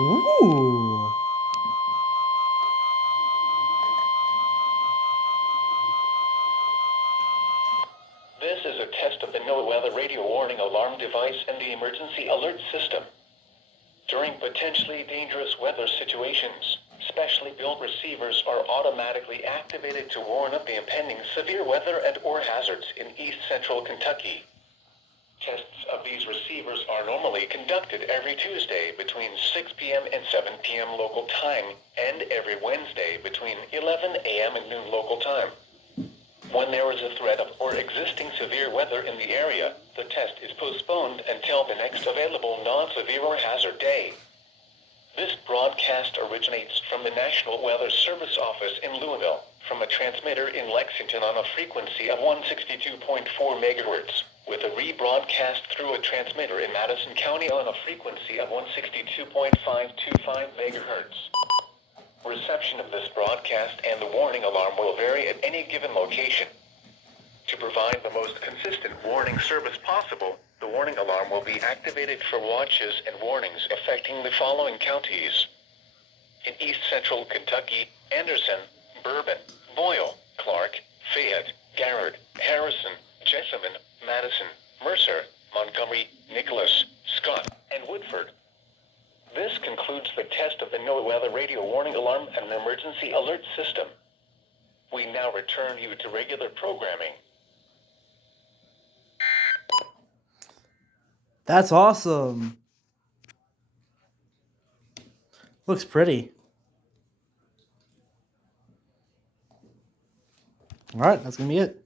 Ooh. This is a test of the NOAA radio warning alarm device and the emergency alert system. During potentially dangerous weather situations, specially built receivers are automatically activated to warn of the impending severe weather and/or hazards in East Central Kentucky. Tests of these receivers are normally conducted every Tuesday between 6 p.m. and 7 p.m. local time, and every Wednesday between 11 a.m. and noon local time. When there is a threat of or existing severe weather in the area, the test is postponed until the next available non-severe or hazard day. This broadcast originates from the National Weather Service office in Louisville, from a transmitter in Lexington on a frequency of 162.4 megahertz, with a rebroadcast through a transmitter in Madison County on a frequency of 162.525 megahertz. Reception of this broadcast and the warning alarm will vary at any given location. To provide the most consistent warning service possible, the warning alarm will be activated for watches and warnings affecting the following counties. In East Central Kentucky, Anderson, Bourbon, Boyle, Clark, Fayette, Garrard, Harrison, Jessamine, Madison, Mercer, Montgomery, Nicholas, Scott, and Woodford. This concludes the test of the NOAA radio warning alarm and emergency alert system. We now return you to regular programming. That's awesome. Looks pretty. All right, that's going to be it.